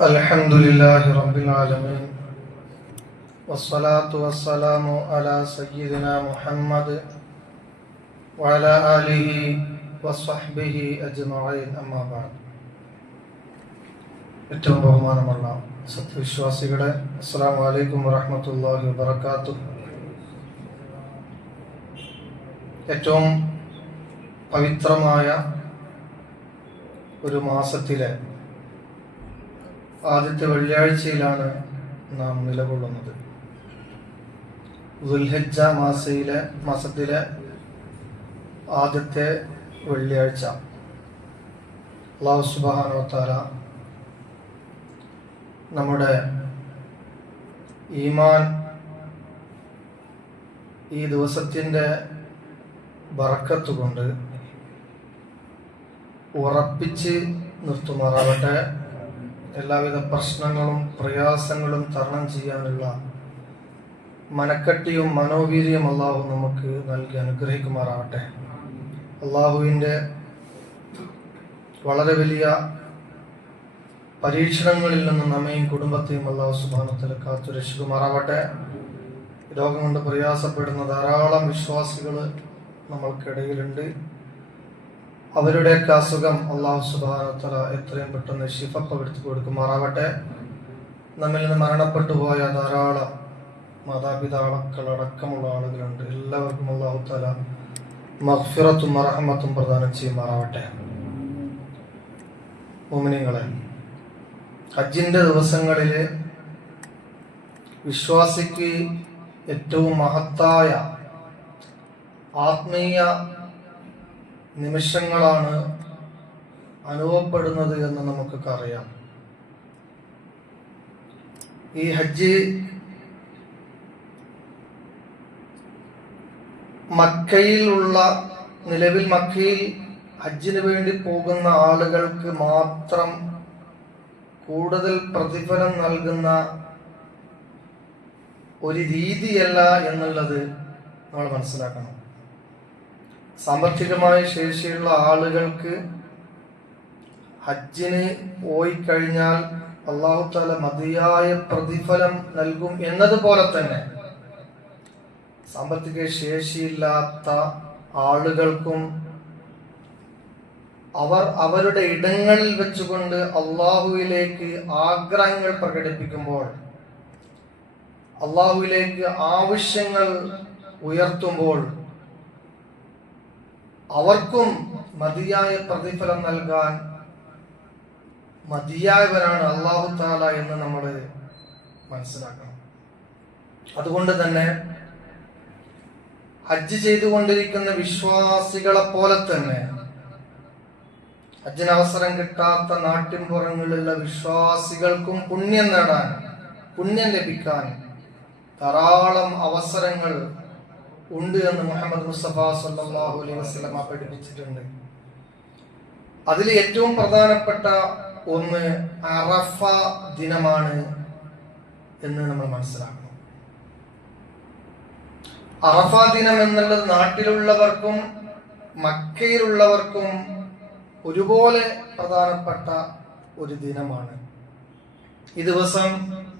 الحمد لله رب العالمين والصلاة والسلام على سيدنا محمد وعلى آله وصحبه أجمعين أما بعد. ഏറ്റവും ബഹുമാനമുള്ള സത്യവിശ്വാസികളെ, അസ്സലാമു അലൈക്കും വറഹ്മത്തുള്ളാഹി വബറകാതുഹു. ഏറ്റവും പവിത്രമായ ഒരു മാസത്തിലെ ആദ്യത്തെ വെള്ളിയാഴ്ചയിലാണ് നാം നിലകൊള്ളുന്നത്. ദുൽഹിജ്ജ മാസത്തിലെ ആദ്യത്തെ വെള്ളിയാഴ്ച. അല്ലാഹു സുബ്ഹാനഹു വ തആല നമ്മുടെ ഈമാൻ ഈ ദിവസത്തിൻ്റെ ബറക്കത്ത് കൊണ്ട് ഉറപ്പിച്ച് നിർത്തുമാറാവട്ടെ. എല്ലാവിധ പ്രശ്നങ്ങളും പ്രയാസങ്ങളും തരണം ചെയ്യാനുള്ള മനക്കട്ടിയും മനോവീര്യം അള്ളാഹു നമുക്ക് നൽകി അനുഗ്രഹിക്കുമാറാവട്ടെ. അള്ളാഹുവിൻ്റെ വളരെ വലിയ പരീക്ഷണങ്ങളിൽ നിന്നും നമ്മയും കുടുംബത്തെയും അള്ളാഹു സുബ്ഹാനഹു വ തആല കാത്തു രക്ഷിക്കുമാറാവട്ടെ. രോഗം കൊണ്ട് പ്രയാസപ്പെടുന്ന ധാരാളം വിശ്വാസികൾ നമ്മൾക്കിടയിലുണ്ട്. അവരുടെയൊക്കെ അസുഖം അള്ളാഹു സുബ്ഹാനഹു വ തആല എത്രയും പെട്ടെന്ന് ശിഫ പകർത്തി കൊടുക്കുമാറാവട്ടെ. നമ്മിൽ നിന്ന് മരണപ്പെട്ടു പോയ ധാരാളം മാതാപിതാക്കളടക്കമുള്ള ആളുകളുണ്ട്. എല്ലാവർക്കും അള്ളാഹു തആല മഗ്ഫിറത്തും റഹ്മത്തും പ്രദാനം ചെയ്യുമാറാവട്ടെ. മുഅ്മിനീങ്ങളെ, ഹജ്ജിന്റെ ദിവസങ്ങളിൽ വിശ്വാസിക്ക് ഏറ്റവും മഹത്തായ ആത്മീയ നിമിഷങ്ങളാണ് അനുഭവപ്പെടുന്നത് എന്ന് നമുക്കൊക്കെ അറിയാം. ഈ ഹജ്ജ് നിലവിൽ മക്കയിൽ ഹജ്ജിന് വേണ്ടി പോകുന്ന ആളുകൾക്ക് മാത്രം കൂടുതൽ പ്രതിഫലം നൽകുന്ന ഒരു രീതിയല്ല എന്നുള്ളത് നമ്മൾ മനസ്സിലാക്കണം. സാമ്പത്തികമായ ശേഷിയുള്ള ആളുകൾക്ക് ഹജ്ജിന് പോയി കഴിഞ്ഞാൽ അല്ലാഹു തആല മതിയായ പ്രതിഫലം നൽകും എന്നതുപോലെ തന്നെ സാമ്പത്തിക ശേഷിയില്ലാത്ത ആളുകൾക്കും അവരുടെ ഇടങ്ങളിൽ വെച്ചുകൊണ്ട് അള്ളാഹുവിലേക്ക് ആഗ്രഹങ്ങൾ പ്രകടിപ്പിക്കുമ്പോൾ, അള്ളാഹുവിലേക്ക് ആവശ്യങ്ങൾ ഉയർത്തുമ്പോൾ അവർക്കും മതിയായ പ്രതിഫലം നൽകാൻ മതിയായവനാണ് അല്ലാഹു തആല എന്ന് നമ്മൾ മനസ്സിലാക്കണം. അതുകൊണ്ട് തന്നെ ഹജ്ജ് ചെയ്തുകൊണ്ടിരിക്കുന്ന വിശ്വാസികളെ പോലെ തന്നെ ഹജ്ജിന് അവസരം കിട്ടാത്ത നാട്ടിൻപുറങ്ങളിലുള്ള വിശ്വാസികൾക്കും പുണ്യം നേടാൻ, പുണ്യം ലഭിക്കാൻ ധാരാളം അവസരങ്ങൾ ഉണ്ട് എന്ന് മുഹമ്മദ് മുസ്തഫ സല്ലല്ലാഹു അലൈഹി വസല്ലം പഠിപ്പിച്ചിട്ടുണ്ട്. അതിൽ ഏറ്റവും പ്രധാനപ്പെട്ട ഒന്ന് അറഫ ദിനമാണ് എന്ന് നമ്മൾ മനസ്സിലാക്കണം. അറഫ ദിനം എന്നുള്ളത് നാട്ടിലുള്ളവർക്കും മക്കയിലുള്ളവർക്കും ഒരുപോലെ പ്രധാനപ്പെട്ട ഒരു ദിനമാണ്. ഈ ദിവസം,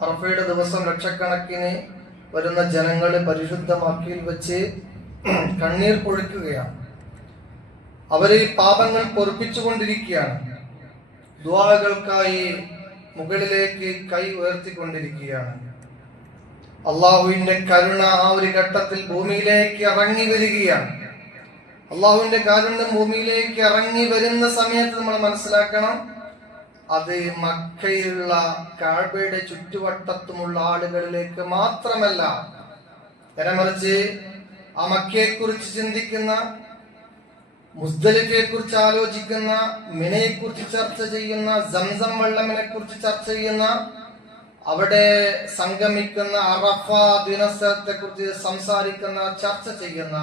അറഫയുടെ ദിവസം, ലക്ഷക്കണക്കിന് വരുന്ന ജനങ്ങളെ പരിശുദ്ധ മക്കയിൽ വെച്ച് കണ്ണീർ പൊഴിക്കുകയാണ്. അവരെ പാപങ്ങൾ പൊറുപ്പിച്ചുകൊണ്ടിരിക്കുകയാണ്. ദുആകൾക്കായി മുകളിലേക്ക് കൈ ഉയർത്തിക്കൊണ്ടിരിക്കുകയാണ്. അള്ളാഹുവിന്റെ കരുണ ആ ഒരു ഘട്ടത്തിൽ ഭൂമിയിലേക്ക് ഇറങ്ങി വരികയാണ്. അള്ളാഹുവിന്റെ കാരുണ്യം ഭൂമിയിലേക്ക് ഇറങ്ങി വരുന്ന സമയത്ത് നമ്മൾ മനസ്സിലാക്കണം, അത് മക്കയിലുള്ള കഅബയുടെ ചുറ്റുവട്ടത്തുമുള്ള ആളുകളിലേക്ക് മാത്രമല്ല, മറിച്ച് ആ മക്കയെ കുറിച്ച് ചിന്തിക്കുന്ന, മുസ്ദലിഫയെ കുറിച്ച് ആലോചിക്കുന്ന, മിനയെ കുറിച്ച് ചർച്ച ചെയ്യുന്ന, സംസം വെള്ളമിനെ കുറിച്ച് ചർച്ച ചെയ്യുന്ന, അവിടെ സംഗമിക്കുന്ന അറഫ ദിനത്തെ കുറിച്ച് സംസാരിക്കുന്ന, ചർച്ച ചെയ്യുന്ന,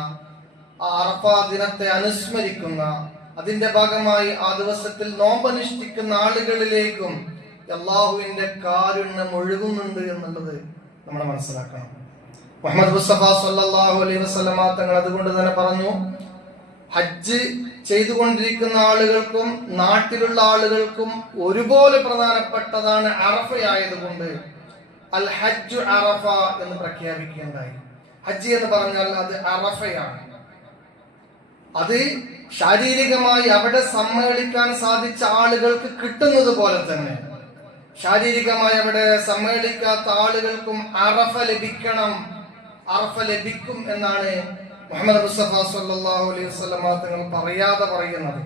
ആ അറഫ ദിനത്തെ അനുസ്മരിക്കുന്ന, അതിന്റെ ഭാഗമായി ആ ദിവസത്തിൽ നോമ്പനുഷ്ഠിക്കുന്ന ആളുകളിലേക്കും അല്ലാഹുവിന്റെ കാരുണ്യം ഒഴുകുന്നുണ്ട് എന്നുള്ളത് നമ്മൾ മനസ്സിലാക്കണം. മുഹമ്മദ് മുസ്തഫ സല്ലല്ലാഹു അലൈഹി വസല്ലമ തങ്ങൾ അതുകൊണ്ട് തന്നെ പറഞ്ഞു, ഹജ്ജ് ചെയ്തുകൊണ്ടിരിക്കുന്ന ആളുകൾക്കും നാട്ടിലുള്ള ആളുകൾക്കും ഒരുപോലെ പ്രധാനപ്പെട്ടതാണ് അറഫയായതുകൊണ്ട് അൽ ഹജ്ജു അറഫ എന്ന് പ്രഖ്യാപിക്കുകയുണ്ടായി. ഹജ്ജ് എന്ന് പറഞ്ഞാൽ അത് അറഫയാണ്. അത് ശാരീരികമായി അവിടെ സമ്മേളിക്കാൻ സാധിച്ച ആളുകൾക്ക് കിട്ടുന്നത് പോലെ തന്നെ ശാരീരികമായി അവിടെ സമ്മേളിക്കാത്ത ആളുകൾക്കും അറഫ ലഭിക്കണം, അറഫ ലഭിക്കും എന്നാണ് മുഹമ്മദ് മുസ്തഫ സല്ലല്ലാഹു അലൈഹി വസല്ലം തങ്ങൾ പറയാതെ പറയുന്നത്.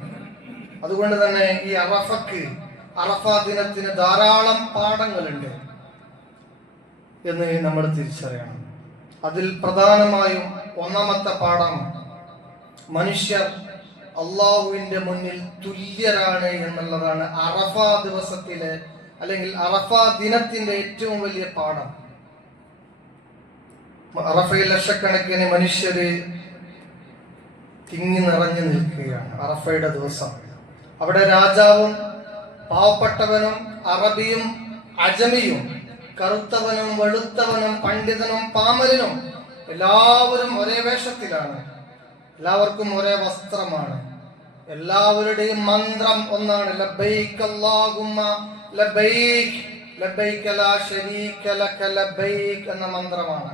അതുകൊണ്ട് തന്നെ ഈ അറഫ ദിനത്തിന് ധാരാളം പാഠങ്ങളുണ്ട് എന്ന് നമ്മൾ തിരിച്ചറിയണം. അതിൽ പ്രധാനമായും ഒന്നാമത്തെ പാഠം മനുഷ്യർ അള്ളാഹുവിന്റെ മുന്നിൽ തുല്യരാണ് എന്നുള്ളതാണ് അറഫ ദിവസത്തിലെ അല്ലെങ്കിൽ അറഫ ദിനത്തിന്റെ ഏറ്റവും വലിയ പാഠം. അറഫയിൽ ലക്ഷക്കണക്കിന് മനുഷ്യര് തിങ്ങി നിറഞ്ഞു നിൽക്കുകയാണ് അറഫയുടെ ദിവസം. അവിടെ രാജാവും പാവപ്പെട്ടവനും അറബിയും അജമിയും കറുത്തവനും വെളുത്തവനും പണ്ഡിതനും പാമരനും എല്ലാവരും ഒരേ വേഷത്തിലാണ്, എല്ലാവർക്കും ഒരേ വസ്ത്രമാണ്, എല്ലാവരുടെയും മന്ത്രം ഒന്നാണ്, ലബ്ബൈക അല്ലാഹുമ്മ ലബ്ബൈക് ലബ്ബൈക ലാ ശരീക ലക ലബ്ബൈക് എന്ന മന്ത്രമാണ്.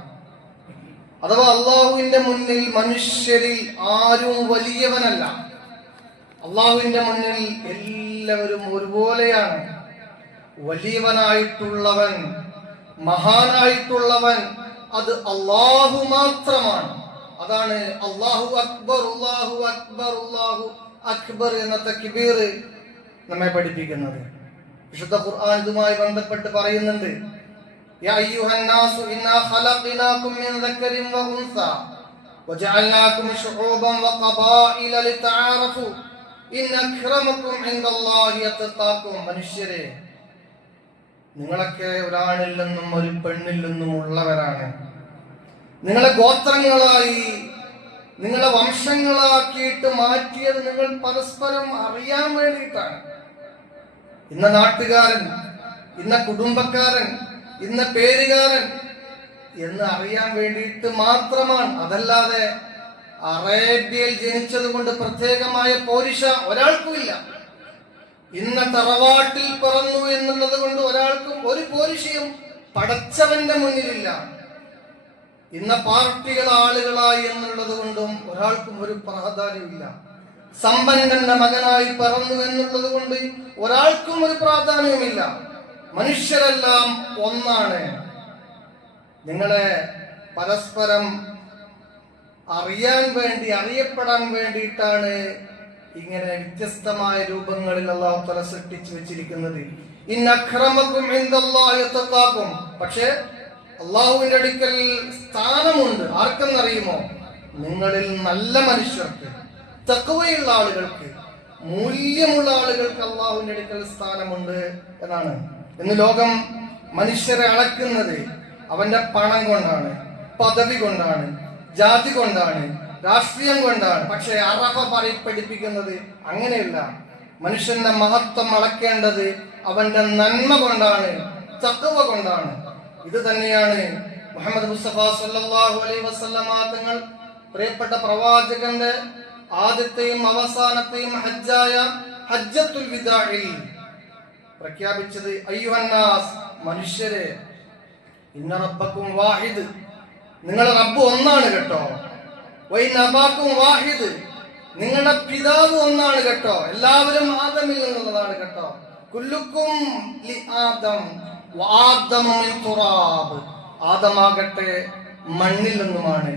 അഥവാ അള്ളാഹുവിന്റെ മുന്നിൽ മനുഷ്യരിൽ ആരും വലിയവനല്ല. അള്ളാഹുവിന്റെ മുന്നിൽ എല്ലാവരും ഒരുപോലെയാണ്. വലിയവനായിട്ടുള്ളവൻ, മഹാനായിട്ടുള്ളവൻ അത് അള്ളാഹു മാത്രമാണ്. അതാണ് അല്ലാഹു അക്ബർ അല്ലാഹു അക്ബർ അല്ലാഹു അക്ബർ എന്ന തക്ബീർ നമ്മെ പഠിപ്പിക്കുന്നത്. വിശുദ്ധ ഖുർആൻ ഇതുമായി ബന്ധപ്പെട്ട് പറയുന്നുണ്ട്, യാ അയ്യുഹന്നാസു ഇന്നാ ഖലഖനാകും മിൻ ദക്കരിൻ വ ഉൻസ വജഅൽനാകും ശുഊബൻ വ ഖബായില ലിതആറഫു ഇന്ന അക്രമകും ഇൻദല്ലാഹി അത്ഖാകും. മനുഷ്യരെ, നിങ്ങളൊക്കെ ഒരാണിൽ നിന്നും ഒരു പെണ്ണിൽ നിന്നും ഉള്ളവരാണ്. നിങ്ങളെ ഗോത്രങ്ങളായി നിങ്ങളെ വംശങ്ങളാക്കിയിട്ട് മാറ്റിയത് നിങ്ങൾ പരസ്പരം അറിയാൻ വേണ്ടിയിട്ടാണ്. ഇന്ന നാട്ടുകാരൻ, ഇന്ന കുടുംബക്കാരൻ, ഇന്ന പേരുകാരൻ എന്ന് അറിയാൻ വേണ്ടിയിട്ട് മാത്രമാണ്. അതല്ലാതെ അറേബ്യയിൽ ജനിച്ചത് കൊണ്ട് പ്രത്യേകമായ പോരിശ ഒരാൾക്കുമില്ല. ഇന്ന തറവാട്ടിൽ പിറന്നു എന്നുള്ളത് കൊണ്ട് ഒരാൾക്കും ഒരു പോരിശയും പടച്ചവന്റെ മുന്നിലില്ല. ഇന്ന പാർട്ടികൾ ആളുകളായി എന്നുള്ളത് കൊണ്ടും ഒരാൾക്കും ഒരു പ്രാധാന്യമില്ല. സമ്പന്നന്റെ മകനായി പിറന്നു എന്നുള്ളത് കൊണ്ട് ഒരാൾക്കും ഒരു പ്രാധാന്യവുമില്ല. മനുഷ്യരെല്ലാം ഒന്നാണ്. നിങ്ങളെ പരസ്പരം അറിയാൻ വേണ്ടി, അറിയപ്പെടാൻ വേണ്ടിയിട്ടാണ് ഇങ്ങനെ വ്യത്യസ്തമായ രൂപങ്ങളിൽ അല്ലാഹു തആല സൃഷ്ടിച്ചു വെച്ചിരിക്കുന്നത്. ഇന്ന അക്രമകും ഇൻദല്ലാഹി അത്ഖാകും. പക്ഷേ അള്ളാഹുവിന്റെ അടുക്കൽ സ്ഥാനമുണ്ട്. ആർക്കെന്നറിയുമോ? നിങ്ങളിൽ നല്ല മനുഷ്യർക്ക്, തഖ്വയുള്ള ആളുകൾക്ക്, മൂല്യമുള്ള ആളുകൾക്ക് അള്ളാഹുവിന്റെ അടുക്കൽ സ്ഥാനമുണ്ട് എന്നാണ്. ഇന്ന് ലോകം മനുഷ്യരെ അളക്കുന്നത് അവന്റെ പണം കൊണ്ടാണ്, പദവി കൊണ്ടാണ്, ജാതി കൊണ്ടാണ്, രാഷ്ട്രീയം കൊണ്ടാണ്. പക്ഷെ അറഫ പഠിപ്പിക്കുന്നത് അങ്ങനെയല്ല. മനുഷ്യന്റെ മഹത്വം അളക്കേണ്ടത് അവന്റെ നന്മ കൊണ്ടാണ്, തഖ്വ കൊണ്ടാണ്. ഇത് തന്നെയാണ് മുഹമ്മദ് മുസ്തഫ സല്ലല്ലാഹു അലൈഹി വസല്ലമ തങ്ങൾ പ്രിയപ്പെട്ട പ്രവാചകന്റെ ആദ്യത്തെയും അവസാനത്തെയും ഹജ്ജായ ഹജ്ജത്തുൽ വിദാഇൽ പ്രഖ്യാപിച്ചത്, അയ്യുഹന്നാസ്, മനുഷ്യരെ, ഇന്ന റബ്ബക്കും വാഹിദ്, നിങ്ങളുടെ റബ്ബ് ഒന്നാണ് കേട്ടോ. വൈന അബാക്കും വാഹിദ്, നിങ്ങളുടെ പിതാവ് ഒന്നാണ് കേട്ടോ. എല്ലാവരും ആദമിൽ നിന്നുള്ളതാണ് കേട്ടോ. കുല്ലുക്കും ലി ആദം വആദമു മിൻ തുറാബ്, ആദമാകട്ടെ മണ്ണിൽ നിന്നുമാണ്.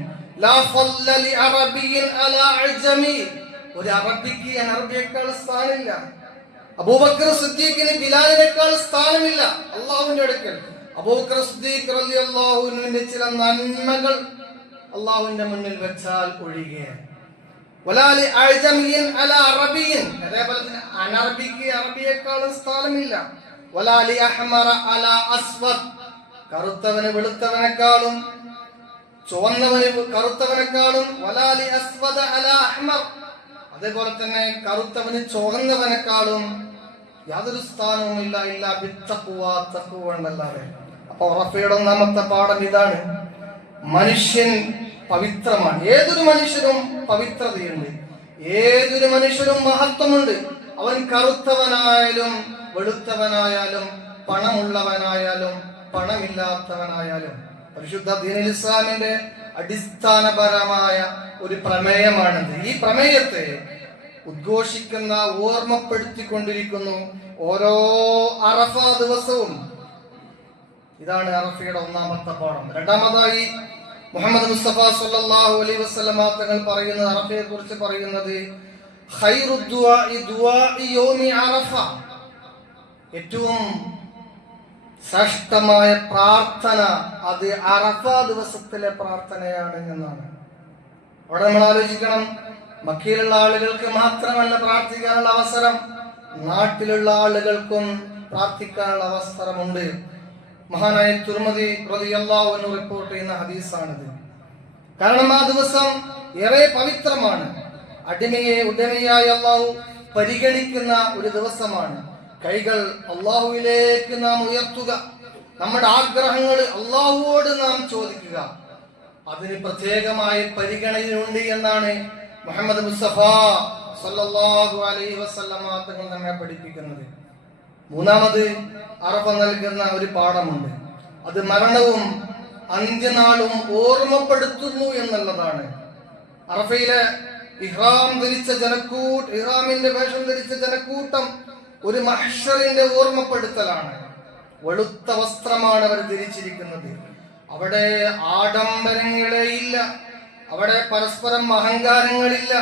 ലാ ഫല്ല ലി അറബിയ്യിൻ അലാ അജ്മി, ഒരു അറബിക്ക് അറബിയേക്കാൾ സ്ഥാനമില്ല. അബൂബക്കർ സിദ്ദീഖിന് ബിലാലിനേക്കാൾ സ്ഥാനമില്ല അള്ളാഹുവിന്റെ അടുക്കൽ. അബൂബക്കർ സിദ്ദീഖ് റളിയല്ലാഹു അൻഹുവിന്റെ ചില നന്മകൾ അള്ളാഹുവിന്റെ മുന്നിൽ വെച്ചാൽ ഒഴികെ. വലാ ലി അജ്മിയ്യിൻ അലാ അറബിയ്യിൻ, അതേപോലെ തന്നെ അനറബിക്ക് അറബിയേക്കാൾ സ്ഥാനമില്ല. വലാ ലി അഹ്മറ അലാ അസ്വദ്, കറുത്തവന് വെളുത്തവനേക്കാളും ചുവന്നവന് കറുത്തവനേക്കാളും. വലാ ലി അസ്വദ അലാ അഹ്മർ, അതേപോലെ തന്നെ കറുത്തവന് ചുവന്നവനേക്കാളും യാതൊരു സ്ഥാനവുമില്ല. ഇല്ല ബിത്തഖ്വ, തഖ്വ എന്നല്ലാതെ. അപ്പൊ അറഫയുടെ ഒന്നാമത്തെ പാഠം ഇതാണ്. മനുഷ്യൻ പവിത്രമാണ്. ഏതൊരു മനുഷ്യനും പവിത്രതയുണ്ട്. ഏതൊരു മനുഷ്യനും മഹത്വമുണ്ട്. അവൻ കറുത്തവനായാലും വെളുത്തവനായാലും പണമുള്ളവനായാലും പണമില്ലാത്തവനായാലും. പരിശുദ്ധ ദീനുൽ ഇസ്ലാമിന്റെ അടിസ്ഥാനപരമായ ഒരു പ്രമേയമാണിത്. ഈ പ്രമേയത്തെ ഉദ്ഘോഷിക്കുന്ന, ഓർമ്മപ്പെടുത്തിക്കൊണ്ടിരിക്കുന്നു ഓരോ അറഫ ദിവസവും. ഇതാണ് അറഫയുടെ ഒന്നാമത്തെ പാഠം. രണ്ടാമതായി മുഹമ്മദ് മുസ്തഫ സല്ലല്ലാഹു അലൈഹി വസല്ലമ തങ്ങൾ പറയുന്നത്, അറഫയെ കുറിച്ച് പറയുന്നത്, ഖൈറു ദുആഇ ദുആഇ യൗമി അറഫ, ഏറ്റവും ശ്രേഷ്ഠമായ പ്രാർത്ഥന അത് അറഫ ദിവസത്തിലെ പ്രാർത്ഥനയാണ് എന്നാണ്. അവിടെ നമ്മൾ ആലോചിക്കണം, മക്കയിലുള്ള ആളുകൾക്ക് മാത്രമല്ല പ്രാർത്ഥിക്കാനുള്ള അവസരം, നാട്ടിലുള്ള ആളുകൾക്കും പ്രാർത്ഥിക്കാനുള്ള അവസരമുണ്ട്. മഹാനായ തുർമുദി റളിയല്ലാഹു അൻഹു റിപ്പോർട്ട് ചെയ്യുന്ന ഹദീസാണിത്. കാരണം ആ ദിവസം ഏറെ പവിത്രമാണ്. അടിമയെ ഉടമയായി അള്ളാഹു പരിഗണിക്കുന്ന ഒരു ദിവസമാണ്. കൈകൾ അള്ളാഹുവിലേക്ക് നാം ഉയർത്തുക, നമ്മുടെ ആഗ്രഹങ്ങൾ അള്ളാഹുവോട് നാം ചോദിക്കുക, അതിന് പ്രത്യേകമായ പരിഗണനയുണ്ട് എന്നാണ് മുഹമ്മദ് മുസ്തഫ സല്ലല്ലാഹു അലൈഹി വസല്ലമ തങ്ങൾ നമ്മെ പഠിപ്പിക്കുന്നത്. മൂന്നാമത് അറഫ നൽകുന്ന ഒരു പാഠമുണ്ട്. അത് മരണവും അന്ത്യനാളും ഓർമ്മപ്പെടുത്തുന്നു എന്നുള്ളതാണ്. അറഫയിലെ ഇഹ്റാമിന്റെ വേഷം ധരിച്ച ജനക്കൂട്ടം ഒരു മഹ്ശറിന്റെ ഓർമ്മപ്പെടുത്തലാണ്. വെളുത്ത വസ്ത്രമാണ് അവർ ധരിച്ചിരിക്കുന്നത്. അവിടെ ആഡംബരങ്ങളെ ഇല്ല, അവിടെ പരസ്പരം അഹങ്കാരങ്ങളില്ല,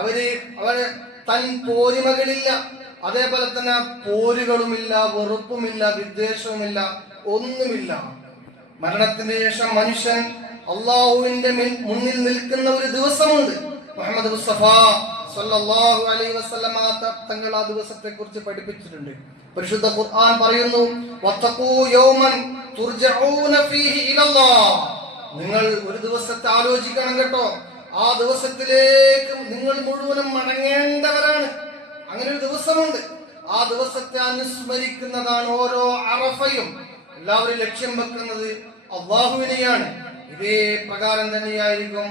അവര് തൻ പോരിമകളില്ല, അതേപോലെ തന്നെ പോരുകളുമില്ല, വെറുപ്പുമില്ല, വിദ്വേഷവുമില്ല, ഒന്നുമില്ല. മരണത്തിന് ശേഷം മനുഷ്യൻ അള്ളാഹുവിന്റെ മുന്നിൽ നിൽക്കുന്ന ഒരു ദിവസമുണ്ട്. മുഹമ്മദ് മുസ്തഫ സല്ലല്ലാഹു അലൈഹി വസല്ലമ തങ്ങൾ ആ ദിവസത്തെ കുറിച്ച് പഠിപ്പിച്ചിട്ടുണ്ട്. പരിശുദ്ധ ഖുർആൻ പറയുന്നു, വത്തഖൂ യൗമൻ തുർജഊന ഫീഹി ഇലല്ലാഹ്, നിങ്ങൾ ഒരു ദിവസത്തെ ആലോചിക്കണം കേട്ടോ, ആ ദിവസത്തിലേക്ക് നിങ്ങൾ മുഴുവനും മടങ്ങേണ്ടവരാണ്. അങ്ങനെ ഒരു ദിവസമുണ്ട്. ആ ദിവസത്തെ അനുസ്മരിക്കുന്നതാണ് ഓരോ അറഫയും. എല്ലാവരും ലക്ഷ്യം വെക്കുന്നത് അള്ളാഹുവിനെയാണ്. ഇതേ പ്രകാരം തന്നെയായിരിക്കും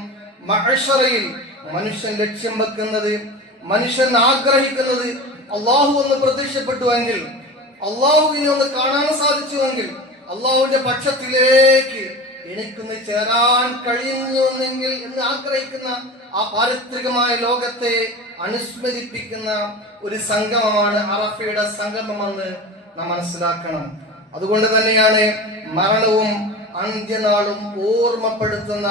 മഹ്ശറയിൽ മനുഷ്യൻ ലക്ഷ്യം വെക്കുന്നത്, മനുഷ്യൻ ആഗ്രഹിക്കുന്നത്, അള്ളാഹു ഒന്ന് പ്രത്യക്ഷപ്പെട്ടുവെങ്കിൽ, അള്ളാഹുവിനെ ഒന്ന് കാണാൻ സാധിച്ചുവെങ്കിൽ, അള്ളാഹുവിന്റെ പക്ഷത്തിലേക്ക് എനിക്കൊന്ന് ചേരാൻ കഴിയുന്നുവെങ്കിൽ എന്ന് ആഗ്രഹിക്കുന്ന ആ പാരിത്രികമായ ലോകത്തെ അനുസ്മരിപ്പിക്കുന്ന ഒരു സംഗമമാണ് അറഫയുടെ സംഗമമെന്ന് നാം മനസ്സിലാക്കണം. അതുകൊണ്ട് തന്നെയാണ് മരണവും അന്ത്യനാളും ഓർമ്മപ്പെടുത്തുന്ന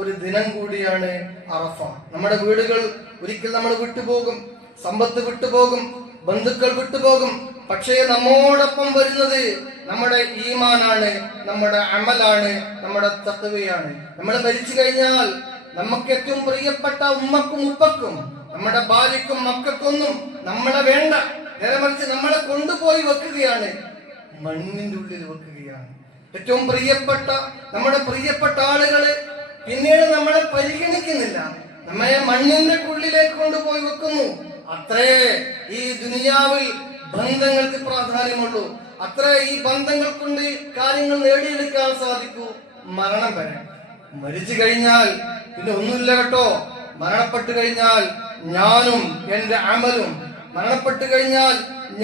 ഒരു ദിനം കൂടിയാണ് അറഫ. നമ്മുടെ വീടുകൾ ഒരിക്കൽ നമ്മൾ വിട്ടുപോകും, സമ്പത്ത് വിട്ടുപോകും, ബന്ധുക്കൾ വിട്ടുപോകും. പക്ഷേ നമ്മോടൊപ്പം വരുന്നത് നമ്മുടെ ഈമാനാണ്, നമ്മുടെ അമലാണ്, നമ്മുടെ തഖ്വയാണ്. നമ്മൾ മരിച്ചു കഴിഞ്ഞാൽ നമുക്ക് ഏറ്റവും പ്രിയപ്പെട്ട ഉമ്മക്കും ഉപ്പക്കും നമ്മുടെ ഭാര്യക്കും മക്കൾക്കൊന്നും നമ്മളെ വേണ്ട, നേരെ മറിച്ച് നമ്മളെ കൊണ്ടുപോയി വെക്കുകയാണ്, മണ്ണിന്റെ ഉള്ളിൽ വെക്കുകയാണ്. ഏറ്റവും പ്രിയപ്പെട്ട നമ്മുടെ പ്രിയപ്പെട്ട ആളുകള് പിന്നീട് നമ്മളെ പരിഗണിക്കുന്നില്ല, നമ്മെ മണ്ണിന്റെ ഉള്ളിലേക്ക് കൊണ്ടുപോയി വെക്കുന്നു. അത്രേ ഈ ദുനിയാവിൽ ബന്ധങ്ങൾക്ക് പ്രാധാന്യമുള്ളൂ, അത്രേ ഈ ബന്ധങ്ങൾ കൊണ്ട് കാര്യങ്ങൾ നേടിയെടുക്കാൻ സാധിക്കൂ. മരണം വരെ മരിച്ചു കഴിഞ്ഞാൽ പിന്നെ ഒന്നുമില്ല കേട്ടോ. മരണപ്പെട്ടു കഴിഞ്ഞാൽ ഞാനും എന്റെ അമലും, മരണപ്പെട്ടു കഴിഞ്ഞാൽ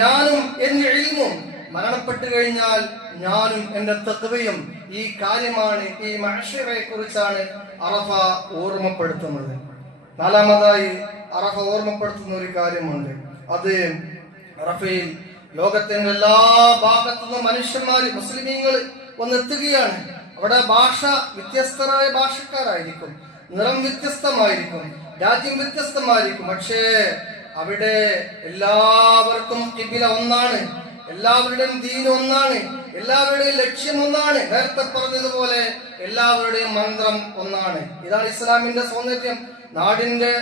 ഞാനും എന്റെ ഇൽമും, മരണപ്പെട്ടു കഴിഞ്ഞാൽ ഞാനും എന്റെ തഖ്വയും. ഈ കാര്യമാണ്, ഈ മഹ്ശറയെ കുറിച്ചാണ് അറഫ ഓർമ്മപ്പെടുത്തുന്നത്. നാലാമതായി അറഫ ഓർമ്മപ്പെടുത്തുന്ന ഒരു കാര്യമുണ്ട്. അത് അറഫയിൽ ലോകത്തിന്റെ എല്ലാ ഭാഗത്തു നിന്നും മനുഷ്യന്മാര്, മുസ്ലിമീങ്ങൾ വന്നെത്തുകയാണ്. അവിടെ ഭാഷ വ്യത്യസ്തരായ ഭാഷക്കാരായിരിക്കും, നിറം വ്യത്യസ്തമായിരിക്കും, രാജ്യം വ്യത്യസ്തമായിരിക്കും. പക്ഷേ അവിടെ എല്ലാവർക്കും ഖിബ്ല ഒന്നാണ്, എല്ലാവരുടെയും ദീൻ ഒന്നാണ്, എല്ലാവരുടെയും ലക്ഷ്യം ഒന്നാണ്. നേരത്തെ പറഞ്ഞതുപോലെ എല്ലാവരുടെയും മന്ത്രം ഒന്നാണ്. ഇതാണ് ഇസ്ലാമിന്റെ സൗന്ദര്യം. നാടിന്റെ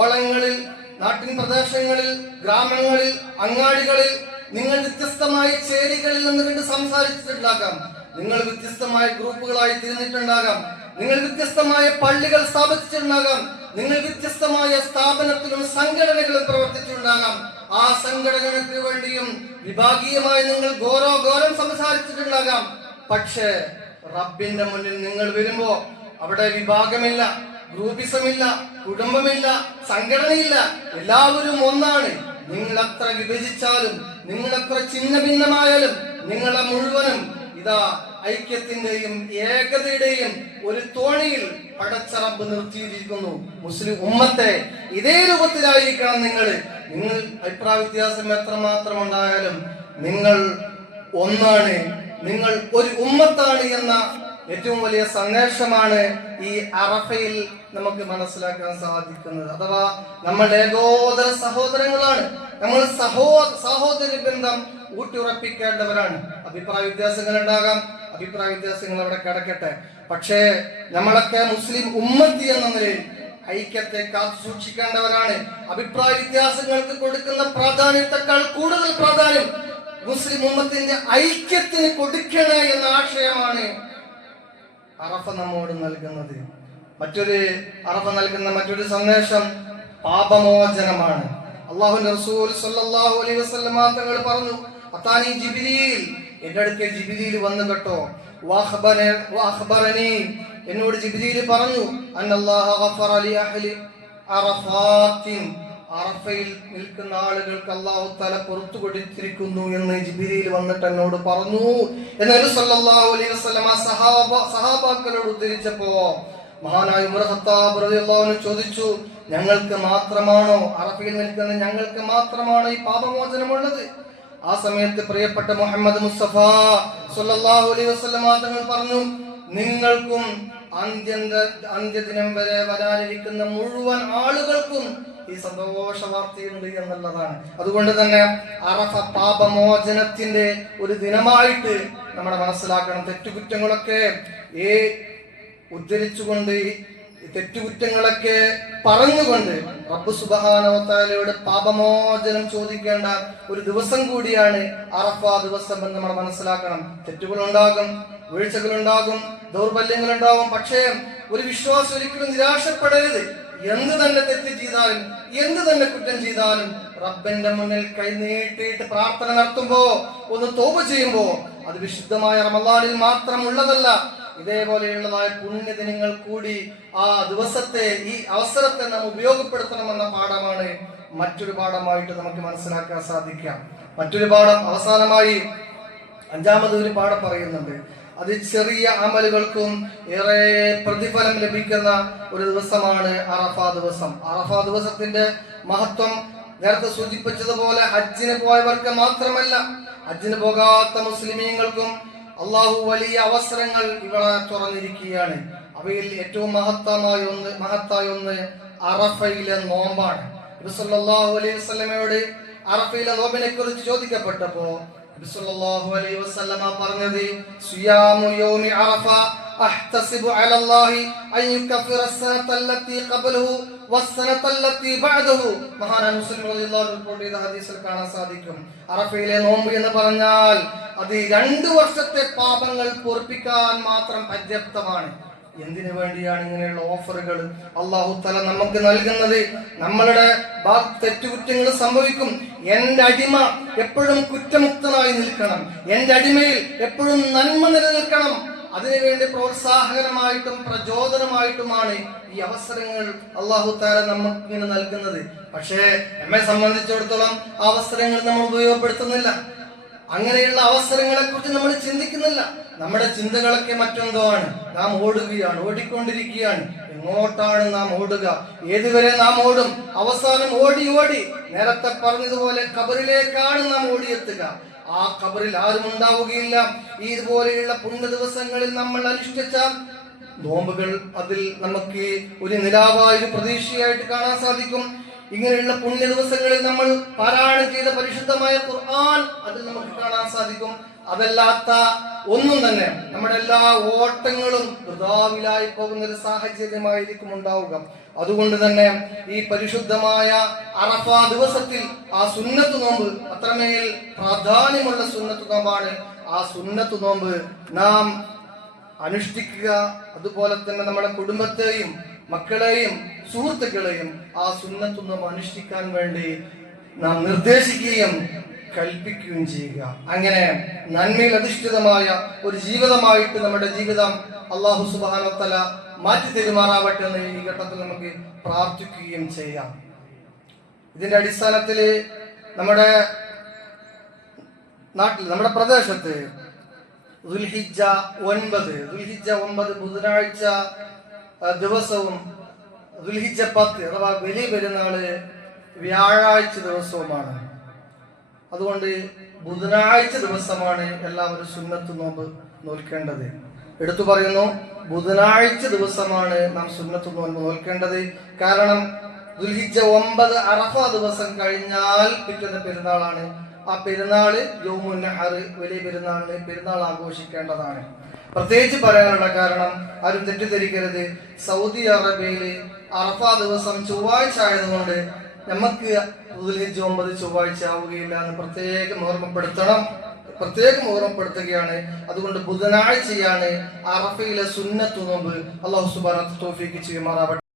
ഓളങ്ങളിൽ, നാട്ടിൻ പ്രദേശങ്ങളിൽ, ഗ്രാമങ്ങളിൽ, അങ്ങാടികളിൽ നിങ്ങൾ വ്യത്യസ്തമായ ചേരികളിൽ നിന്നുകൊണ്ട് സംസാരിച്ചിട്ടുണ്ടാകാം, നിങ്ങൾ വ്യത്യസ്തമായ ഗ്രൂപ്പുകളായി തിരിഞ്ഞിട്ടുണ്ടാകാം, നിങ്ങൾ വ്യത്യസ്തമായ പള്ളികൾ സ്ഥാപിച്ചിട്ടുണ്ടാകാം, നിങ്ങൾ വ്യത്യസ്തമായ സ്ഥാപനത്തിലും സംഘടനകളും പ്രവർത്തിച്ചിട്ടുണ്ടാകാം. ആ സംഘടനകൾക്ക് വേണ്ടിയും വിഭാഗീയമായി നിങ്ങൾ ഘോരം സംസാരിച്ചിട്ടുണ്ടാകാം. പക്ഷേ റബ്ബിന്റെ മുന്നിൽ നിങ്ങൾ വരുമ്പോ അവിടെ വിഭാഗമില്ല, ഗ്രൂപ്പിസമില്ല, കുടുംബമില്ല, സംഘടനയില്ല. എല്ലാവരും ഒന്നാണ്. നിങ്ങൾ എത്ര വിഭജിച്ചാലും, നിങ്ങൾ എത്ര ഛിന്ന ഭിന്നമായാലും, നിങ്ങളെ മുഴുവനും ഇതാ ഐക്യത്തിന്റെയും ഏകതയുടെയും ഒരു തോണിയിൽ പടച്ച റബ്ബ് നിർത്തിയിരിക്കുന്നു. മുസ്ലിം ഉമ്മത്തെ ഇതേ രൂപത്തിലായിരിക്കണം നിങ്ങൾ. അഭിപ്രായ വ്യത്യാസം എത്രമാത്രം ഉണ്ടായാലും നിങ്ങൾ ഒന്നാണ്, നിങ്ങൾ ഒരു ഉമ്മത്താണ് എന്ന ഏറ്റവും വലിയ സന്ദേശമാണ് ഈ അറഫയിൽ നമുക്ക് മനസ്സിലാക്കാൻ സാധിക്കുന്നത്. അഥവാ നമ്മൾ ഏകോദര സഹോദരങ്ങളാണ്, നമ്മൾ സഹോദര ബന്ധം ഊട്ടിയുറപ്പിക്കേണ്ടവരാണ്. അഭിപ്രായ വ്യത്യാസങ്ങൾ ഉണ്ടാകാം, അഭിപ്രായ വ്യത്യാസങ്ങൾ അവിടെ കിടക്കട്ടെ. പക്ഷേ നമ്മളൊക്കെ മുസ്ലിം ഉമ്മത്തി എന്ന നിലയിൽ ഐക്യത്തെ കാത്തു സൂക്ഷിക്കേണ്ടവരാണ്. അഭിപ്രായ വ്യത്യാസങ്ങൾക്ക് കൊടുക്കുന്ന പ്രാധാന്യത്തെക്കാൾ കൂടുതൽ പ്രാധാന്യം മുസ്ലിം ഉമ്മത്തിന്റെ ഐക്യത്തിന് കൊടുക്കണേ എന്ന ആശയമാണ് അറഫ നമ്മോട് നൽകുന്നത്. അറഫ നൽകുന്ന മറ്റൊരു സന്ദേശം പാപമോചനമാണ്. അല്ലാഹുവിന്റെ റസൂൽ സല്ലല്ലാഹു അലൈഹി വസല്ലം തങ്ങൾ പറഞ്ഞു, അതാനി ജിബ്രീൽ, എന്റെ അടുക്കൽ ജിബ്രീൽ വന്നു കേട്ടോ. വഅഖബറനി, എന്നോട് ജിബ്രീൽ പറഞ്ഞു, അന്നല്ലാഹ ഗഫറ ലി അഹ്ലി അറഫാത്തിൻ, അറഫയിൽ നിൽക്കുന്ന ആളുകൾക്ക് അല്ലാഹു തആല പുറത്തു കൊടുത്തിരിക്കുന്നു എന്ന് ജിബ്രീൽ വന്നിട്ട് എന്നോട് പറഞ്ഞു എന്ന് നബി സല്ലല്ലാഹു അലൈഹി വസല്ലം സഹാബാക്കളോട് ഉദ്ധരിച്ചപ്പോ മഹാനായ ഉമർ ഖത്താബ് റളിയല്ലാഹു അൻഹു ചോദിച്ചു, ഞങ്ങൾക്ക് മാത്രമാണോ, അറഫയിൽ നിൽക്കുന്ന ഞങ്ങൾക്ക് മാത്രമാണോ ഈ പാപമോചനമുള്ളത്? ആ സമയത്ത് പ്രിയപ്പെട്ട മുഹമ്മദ് മുസ്തഫ സല്ലല്ലാഹു അലൈഹി വസല്ലം തങ്ങൾ പറഞ്ഞു, നിങ്ങൾക്കും അന്ത്യദിനം വരെ വരാനിരിക്കുന്ന മുഴുവൻ ആളുകൾക്കും ഈ സന്തോഷ വാർത്തയുണ്ട് എന്നുള്ളതാണ്. അതുകൊണ്ട് തന്നെ അറഫ പാപമോചനത്തിന്റെ ഒരു ദിനമായിട്ട് നമ്മൾ മനസ്സിലാക്കണം. തെറ്റുകുറ്റങ്ങളൊക്കെ ഉദ്ധരിച്ചുകൊണ്ട്, തെറ്റുകുറ്റങ്ങളൊക്കെ പറഞ്ഞുകൊണ്ട് റബ്ബ് സുബ്ഹാനഹു വ തആലയോട് പാപമോചനം ചോദിക്കേണ്ട ഒരു ദിവസം കൂടിയാണ് അറഫ ദിവസം എന്ന് നമ്മൾ മനസ്സിലാക്കണം. തെറ്റുകളുണ്ടാകും, വീഴ്ചകളുണ്ടാകും, ദൗർബല്യങ്ങളുണ്ടാകും. പക്ഷേ ഒരു വിശ്വാസം ഒരിക്കലും നിരാശപ്പെടരുത്. എന്ത് തന്നെ തെറ്റ് ചെയ്താലും, എന്ത് തന്നെ കുറ്റം ചെയ്താലും റബ്ബിന്റെ മുന്നിൽ കൈനീട്ടിയിട്ട് പ്രാർത്ഥന നടത്തുമ്പോ, ഒന്ന് തൗബ ചെയ്യുമ്പോ, അത് വിശുദ്ധമായ റമളാനിൽ മാത്രം ഉള്ളതല്ല, ഇതേപോലെയുള്ളതായ പുണ്യദിനങ്ങൾ കൂടി ആ ദിവസത്തെ, ഈ അവസരത്തെ നാം ഉപയോഗപ്പെടുത്തണമെന്ന പാഠമാണ് മറ്റൊരു പാഠമായിട്ട് നമുക്ക് മനസ്സിലാക്കാൻ സാധിക്കാം. മറ്റൊരു പാഠം അവസാനമായി അഞ്ചാമത് ഒരു പാഠം പറയുന്നുണ്ട്. അത് ചെറിയ അമലുകൾക്കും ഏറെ പ്രതിഫലം ലഭിക്കുന്ന ഒരു ദിവസമാണ് അറഫ ദിവസം. അറഫ ദിവസത്തിന്റെ മഹത്വം നേരത്തെ സൂചിപ്പിച്ചതുപോലെ ഹജ്ജിന് പോയവർക്ക് മാത്രമല്ല, ഹജ്ജിന് പോകാത്ത മുസ്ലിമീങ്ങൾക്കും അള്ളാഹു വലിയ അവസരങ്ങൾ ഇവിടെ തുറന്നിരിക്കുകയാണ്. അവയിൽ ഏറ്റവും മഹത്തായ ഒന്ന് അറഫയിലെ നോമ്പാണ്. നബി സല്ലല്ലാഹു അലൈഹി വസല്ലമയോട് അറഫയിലെ നോമ്പിനെ കുറിച്ച് ചോദിക്കപ്പെട്ടപ്പോ നബി സല്ലല്ലാഹു അലൈഹി വസല്ലമ പറഞ്ഞത്, സിയാമു യൗമി അറഫ അഹ്തസിബു അലല്ലാഹി അൻ യുകഫിറ അസ്സനത്തല്ലത്തി ഖബലഹു വസ്സനത്തല്ലത്തി ബഅദഹു. മഹാനായ മുസ്ലിം റളിയല്ലാഹു അൻഹു റിപ്പോർട്ട് ചെയ്ത ഹദീസിൽ കാണാൻ സാധിക്കും, അറഫയിലെ നോമ്പ് എന്ന് പറഞ്ഞാൽ അത് 2 വർഷത്തെ പാപങ്ങൾ പൊറുപ്പിക്കാൻ മാത്രം പര്യാപ്തമാണ്. എന്തിനു വേണ്ടിയാണ് ഇങ്ങനെയുള്ള ഓഫറുകൾ അല്ലാഹു തആല നമുക്ക് നൽകുന്നത്? നമ്മളുടെ തെറ്റുകുറ്റങ്ങൾ സംഭവിക്കും. എന്റെ അടിമ എപ്പോഴും കുറ്റമുക്തനായി നിൽക്കണം, എന്റെ അടിമയിൽ എപ്പോഴും നന്മ നിലനിൽക്കണം. അതിനുവേണ്ടി പ്രോത്സാഹനമായിട്ടും പ്രചോദനമായിട്ടുമാണ് ഈ അവസരങ്ങൾ അല്ലാഹു തആല നമുക്ക് ഇങ്ങനെ നൽകുന്നത്. പക്ഷേ നമ്മെ സംബന്ധിച്ചിടത്തോളം ആ അവസരങ്ങൾ നമ്മൾ ഉപയോഗപ്പെടുത്തുന്നില്ല. അങ്ങനെയുള്ള അവസരങ്ങളെ കുറിച്ച് നമ്മൾ ചിന്തിക്കുന്നില്ല. നമ്മുടെ ചിന്തകളൊക്കെ മറ്റെന്തോ ആണ്. നാം ഓടിക്കൊണ്ടിരിക്കുകയാണ്. എങ്ങോട്ടാണ് നാം ഓടുക? ഏതുവരെ നാം ഓടും? അവസാനം ഓടി നേരത്തെ പറഞ്ഞതുപോലെ ഖബറിലേക്കാണ് നാം ഓടിയെത്തുക. ആ ഖബറിൽ ആരും ഉണ്ടാവുകയില്ല. ഇതുപോലെയുള്ള പുണ്യ ദിവസങ്ങളിൽ നമ്മൾ അനുഷ്ഠിച്ച നോമ്പുകൾ അതിൽ നമുക്ക് ഒരു നിലാവായ പ്രതീക്ഷയായിട്ട് കാണാൻ സാധിക്കും. ഇങ്ങനെയുള്ള പുണ്യ ദിവസങ്ങളിൽ നമ്മൾ പാരായണം ചെയ്ത പരിശുദ്ധമായ ഖുർആൻ അതിൽ നമുക്ക് കാണാൻ സാധിക്കും. അതല്ലാത്ത ഒന്നും തന്നെ നമ്മുടെ എല്ലാ ഓട്ടങ്ങളും വൃഥാവിലായി പോകുന്ന ഒരു സാഹചര്യമായിരിക്കും ഉണ്ടാവുക. അതുകൊണ്ട് തന്നെ ഈ പരിശുദ്ധമായ അറഫ ദിവസത്തിൽ ആ സുന്നത്ത് നോമ്പ് അത്രമേൽ പ്രാധാന്യമുള്ള സുന്നത്ത് നോമ്പാണ്. ആ സുന്നത്ത് നോമ്പ് നാം അനുഷ്ഠിക്കുക. അതുപോലെ തന്നെ നമ്മുടെ കുടുംബത്തെയും മക്കളെയും സുഹൃത്തുക്കളെയും ആ സുന്നത്ത് നോമ്പ് അനുഷ്ഠിക്കാൻ വേണ്ടി നാം നിർദ്ദേശിക്കുകയും കൽപ്പിക്കുകയും ചെയ്യുക. അങ്ങനെ നന്മയിൽ അധിഷ്ഠിതമായ ഒരു ജീവിതമായിട്ട് നമ്മുടെ ജീവിതം അല്ലാഹു സുബ്ഹാനഹു വ തആല മാറ്റി തെരുമാറാവട്ടെ എന്ന് ഈ ഘട്ടത്തിൽ നമുക്ക് പ്രാർത്ഥിക്കുകയും ചെയ്യാം. ഇതിന്റെ അടിസ്ഥാനത്തിൽ നമ്മുടെ നാട്ടിൽ, നമ്മുടെ പ്രദേശത്ത് ദുൽഹിജ്ജ 9 ബുധനാഴ്ച ദിവസവും ദുൽഹിജ്ജ 10 അഥവാ വലിയ പെരുന്നാള് വ്യാഴാഴ്ച ദിവസവുമാണ്. അതുകൊണ്ട് ബുധനാഴ്ച ദിവസമാണ് എല്ലാവരും സുന്നത്ത് നോമ്പ് നോൽക്കേണ്ടത്. എടുത്തു പറയുന്നു, ബുധനാഴ്ച ദിവസമാണ് നാം സുന്നത്ത് നോമ്പ് നോൽക്കേണ്ടത്. കാരണം ദുൽഹിജ്ജ 9 അറഫ ദിവസം കഴിഞ്ഞാൽ പിറ്റേന്ന് പെരുന്നാളാണ്. ആ പെരുന്നാള് യൗമുൻ നഹർ, വലിയ പെരുന്നാൾ ആഘോഷിക്കേണ്ടതാണ്. പ്രത്യേകിച്ച് പറയാനുള്ള കാരണം, ആരും തെറ്റിദ്ധരിക്കരുത്, സൗദി അറേബ്യയില് അറഫ ദിവസം ചൊവ്വാഴ്ച ആയതുകൊണ്ട് നമുക്ക് ദുൽഹിജ്ജ 9 ചൊവ്വാഴ്ച ആവുകയില്ല എന്ന് പ്രത്യേകം ഓർമ്മപ്പെടുത്തുകയാണ്. അതുകൊണ്ട് ബുധനാഴ്ചയാണ് അറഫയിലെ സുന്നത്ത് നോമ്പ്. അല്ലാഹു സുബ്ഹാനഹു വ തആല തൗഫീഖ് ചെയ്യുമാറാവട്ടെ.